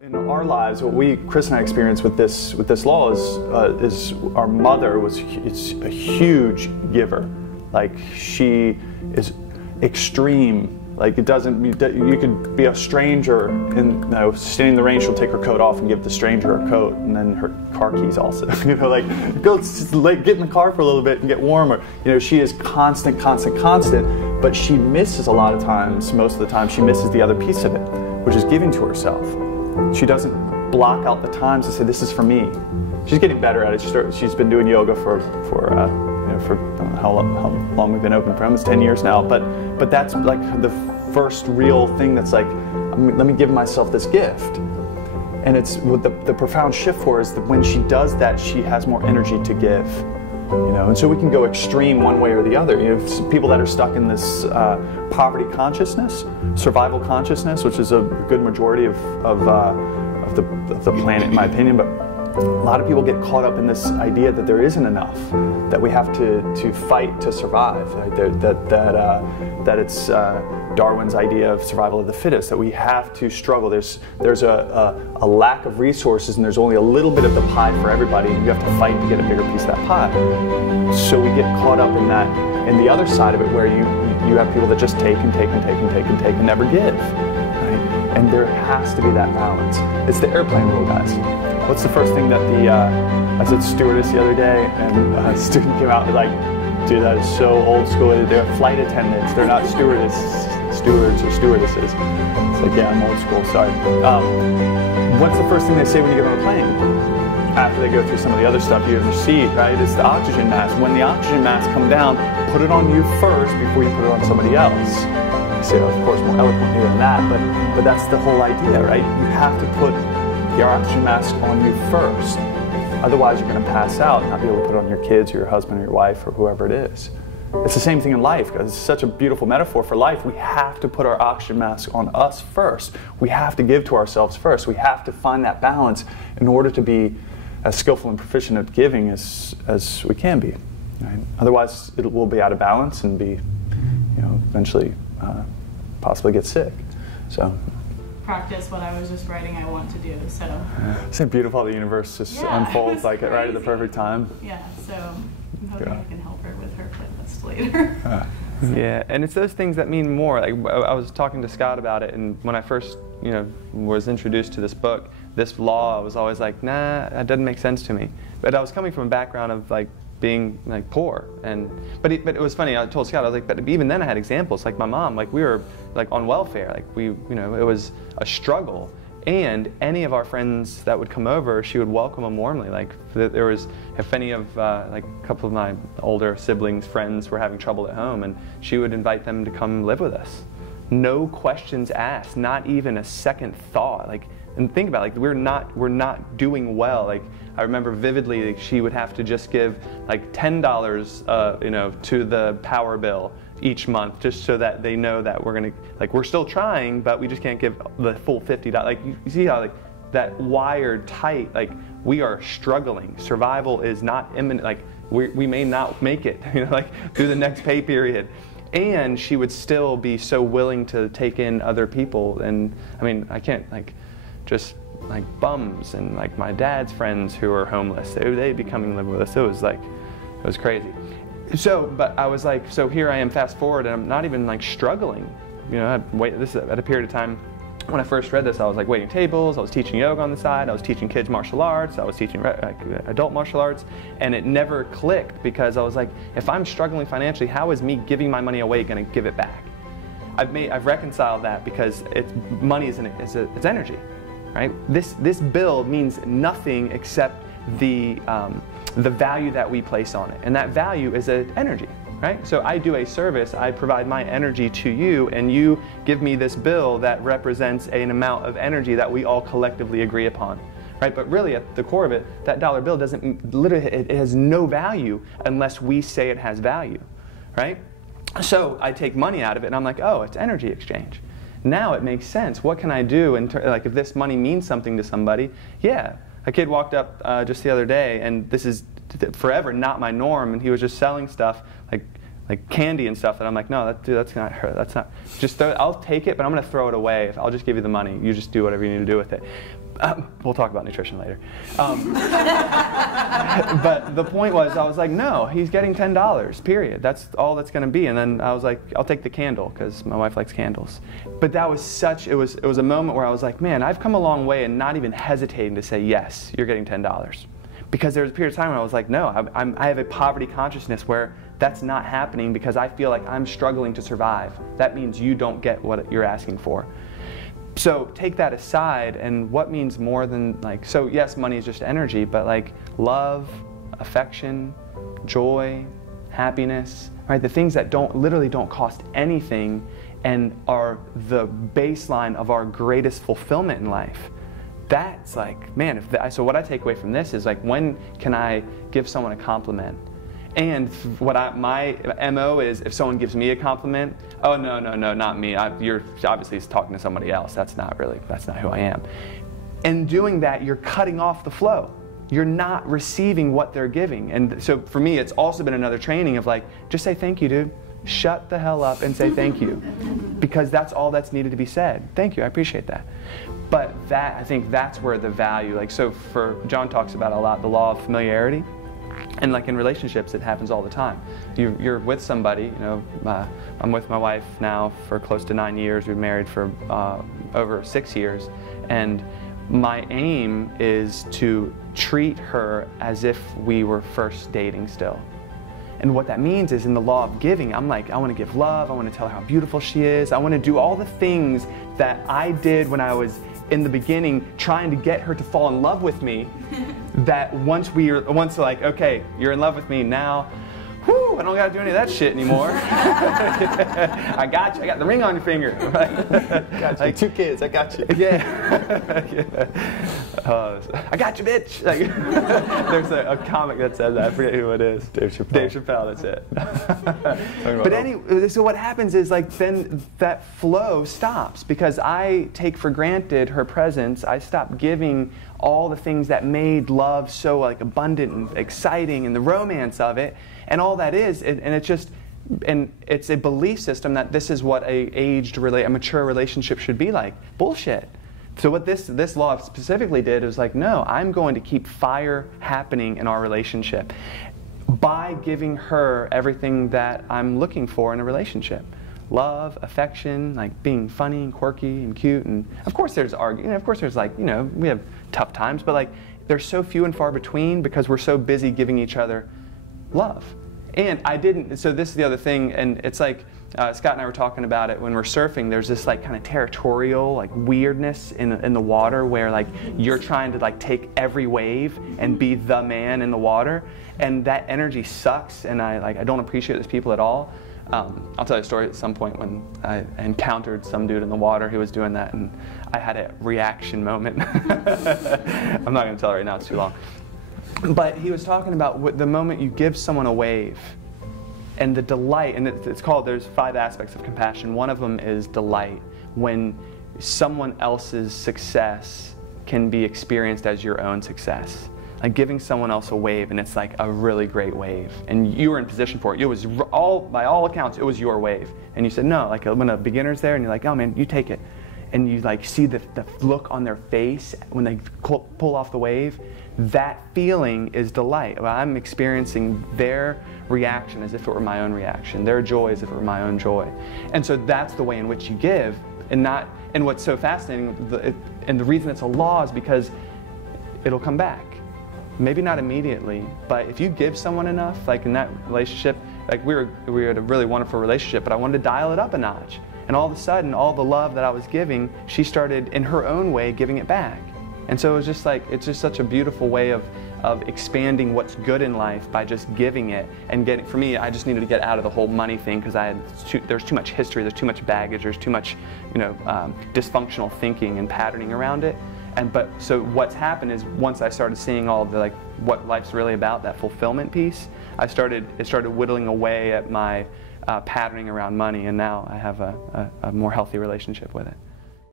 In our lives, what Chris and I experienced with this law is our mother is a huge giver. Like, she is extreme. Like, you could be a stranger and standing in the rain, she'll take her coat off and give the stranger her coat, and then her car keys also. Like, go get in the car for a little bit and get warmer. She is constant, but she misses a lot of times. Most of the time, she misses the other piece of it, which is giving to herself. She doesn't block out the times to say, this is for me. She's getting better at it. She's been doing yoga for I don't know how long we've been open, for almost 10 years now. But that's like the first real thing that's like, let me give myself this gift. And it's what the profound shift for her is that when she does that, she has more energy to give. And so we can go extreme one way or the other. People that are stuck in this poverty consciousness, survival consciousness, which is a good majority of the planet, in my opinion. But a lot of people get caught up in this idea that there isn't enough, that we have to fight to survive, right? That it's Darwin's idea of survival of the fittest, that we have to struggle. There's a lack of resources, and there's only a little bit of the pie for everybody, and you have to fight to get a bigger piece of that pie. So we get caught up in that, and the other side of it, where you have people that just take and take and take and take and take and never give. Right? And there has to be that balance. It's the airplane rule, guys. What's the first thing that I said stewardess the other day, and a student came out and was like, dude, that is so old school. They're flight attendants. They're not stewards or stewardesses. It's like, yeah, I'm old school, sorry. What's the first thing they say when you get on a plane? After they go through some of the other stuff you have in your seat, right? It's the oxygen mask. When the oxygen masks come down, put it on you first before you put it on somebody else. You say, of course, more eloquently than that, but that's the whole idea, right? You have to put your oxygen mask on you first. Otherwise, you're going to pass out and not be able to put it on your kids or your husband or your wife or whoever it is. It's the same thing in life, because it's such a beautiful metaphor for life. We have to put our oxygen mask on us first. We have to give to ourselves first. We have to find that balance in order to be as skillful and proficient at giving as we can be. Right? Otherwise, will be out of balance and be, eventually possibly get sick. So. Practice what I was just writing I want to do, so. Isn't it beautiful how the universe just unfolds like it right at the perfect time? Yeah, so I'm hoping I can help her with her playlist later. Yeah, and it's those things that mean more. Like, I was talking to Scott about it, and when I first, was introduced to this book, this law, I was always like, nah, that doesn't make sense to me. But I was coming from a background of like being like poor, but it was funny. I told Scott, I was like, but even then I had examples. Like my mom, like we were like on welfare. Like it was a struggle. And any of our friends that would come over, she would welcome them warmly. Like there was, if any of like a couple of my older siblings, friends were having trouble at home, and she would invite them to come live with us. No questions asked, not even a second thought. Like, and think about it, like we're not doing well. Like I remember vividly, like, she would have to just give like $10, to the power bill each month, just so that they know that we're still trying, but we just can't give the full $50. Like you see how like that wired tight, like we are struggling. Survival is not imminent. Like we may not make it, like through the next pay period. And she would still be so willing to take in other people. And I mean, I can't like just like bums and like my dad's friends who are homeless. They'd be coming and living with us. It was crazy. So, but I was like, so here I am, fast forward, and I'm not even like struggling. This is at a period of time when I first read this, I was like waiting tables, I was teaching yoga on the side, I was teaching kids martial arts, I was teaching adult martial arts, and it never clicked, because I was like, if I'm struggling financially, how is me giving my money away going to give it back? I've reconciled that, because money is it's energy, right? This bill means nothing except the value that we place on it, and that value is energy. Right? So I do a service, I provide my energy to you, and you give me this bill that represents an amount of energy that we all collectively agree upon. Right? But really at the core of it, that dollar bill it has no value unless we say it has value. Right? So I take money out of it and I'm like, oh, it's energy exchange. Now it makes sense. What can I do? Like if this money means something to somebody, yeah. A kid walked up just the other day, and this is forever not my norm, and he was just selling stuff like candy and stuff, and I'm like, no, that's not her. That's not. Just I'll take it, but I'm going to throw it away. I'll just give you the money. You just do whatever you need to do with it. We'll talk about nutrition later. But the point was, I was like, no, he's getting $10, period. That's all that's going to be. And then I was like, I'll take the candle, because my wife likes candles. But that was it was a moment where I was like, man, I've come a long way and not even hesitating to say, yes, you're getting $10. Because there was a period of time when I was like, no, I have a poverty consciousness where that's not happening because I feel like I'm struggling to survive. That means you don't get what you're asking for. So take that aside, and what means more than, like, so yes, money is just energy, but like love, affection, joy, happiness, right? The things that literally don't cost anything and are the baseline of our greatest fulfillment in life. That's like, man, so what I take away from this is like, when can I give someone a compliment? And what my MO is, if someone gives me a compliment, oh, no, not me. You're obviously talking to somebody else. That's not who I am. And doing that, you're cutting off the flow. You're not receiving what they're giving. And so for me, it's also been another training of like, just say thank you, dude. Shut the hell up and say thank you. Because that's all that's needed to be said. Thank you, I appreciate that. But I think that's where the value, like, so John talks about a lot, the law of familiarity. And like in relationships, it happens all the time. You're with somebody, you know, I'm with my wife now for close to 9 years. We've been married for over 6 years. And my aim is to treat her as if we were first dating still. And what that means is, in the law of giving, I'm like, I want to give love, I want to tell her how beautiful she is, I want to do all the things that I did when I was in the beginning trying to get her to fall in love with me, that once like, okay, you're in love with me now, whoo, I don't gotta do any of that shit anymore. I got you, I got the ring on your finger. Right? Got you, like, 2 kids, I got you. Yeah. I got you, bitch. Like, there's a comic that says that, I forget who it is. Dave Chappelle, that's it. But anyway, so what happens is, like, then that flow stops because I take for granted her presence. I stop giving all the things that made love so like abundant and exciting and the romance of it. And all that is, and it's a belief system that this is what a mature relationship should be like. Bullshit. So what this law specifically did was like, no, I'm going to keep fire happening in our relationship by giving her everything that I'm looking for in a relationship. Love, affection, like being funny and quirky and cute, and of course there's arguing, of course there's like, you know, we have tough times, but like they're so few and far between because we're so busy giving each other love. And so this is the other thing, and it's like, Scott and I were talking about it when we're surfing, there's this like kind of territorial like weirdness in the water where like you're trying to like take every wave and be the man in the water, and that energy sucks, and I don't appreciate those people at all. I'll tell you a story at some point when I encountered some dude in the water who was doing that, and I had a reaction moment. I'm not going to tell it right now, it's too long. But he was talking about the moment you give someone a wave and the delight, and it's called, there's 5 aspects of compassion. One of them is delight, when someone else's success can be experienced as your own success. Like giving someone else a wave, and it's like a really great wave, and you were in position for it. It was by all accounts, it was your wave. And you said no, like when a beginner's there and you're like, oh man, you take it. And you like see the look on their face when they pull off the wave. That feeling is delight. Well, I'm experiencing their reaction as if it were my own reaction, their joy as if it were my own joy. And so that's the way in which you give, and what's so fascinating, and the reason it's a law is because it'll come back. Maybe not immediately, but if you give someone enough, like in that relationship, like we had a really wonderful relationship, but I wanted to dial it up a notch. And all of a sudden, all the love that I was giving, she started in her own way giving it back. And so it was just like, it's just such a beautiful way of expanding what's good in life by just giving it and getting. For me, I just needed to get out of the whole money thing because there's too much history, there's too much baggage, there's too much, dysfunctional thinking and patterning around it. So what's happened is once I started seeing all the like what life's really about, that fulfillment piece, it started whittling away at my patterning around money, and now I have a more healthy relationship with it.